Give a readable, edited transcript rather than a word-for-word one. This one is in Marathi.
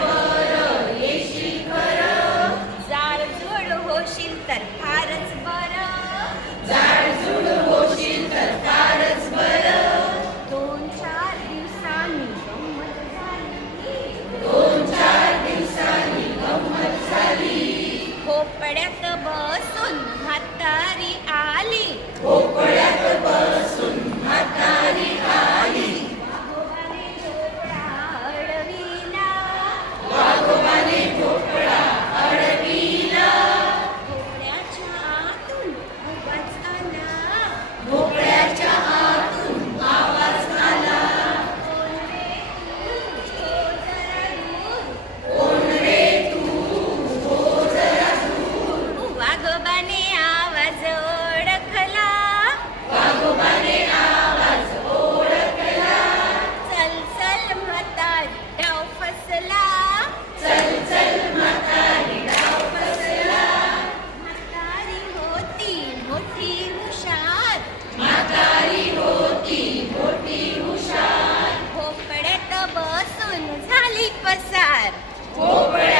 बरं येशील खरं, जाडजूड होशील तर फारच बरं, जाडजूड होशील तर फारच बरं. 2-4 दिवसांनी गंमत झाली, 2-4 दिवसांनी गंमत झाली. भोपळ्यात बसून म्हातारी आली, भोपळ्यात बसून म्हातारी आली. वाघोबाने भोपळा अडविला, वाघोबाने भोपळा अडविला. भोपळ्याच्या आतून आवाज आला, भोपळ्याच्या आतून आवाज आला. कोण रे तू, हो जरा दूर. कोण रे तू, हो जरा दूर. वाघोबाने आवाज ओळखला, वाघोबाने आवाज ओळखला. चल चल म्हातारी डाव फसला, चल चल म्हातारी डाव फसला. म्हातारी होती मोठी हुशार, म्हातारी होती मोठी हुशार. भोपळ्यात बसून झाली पसार. भोपळ्यात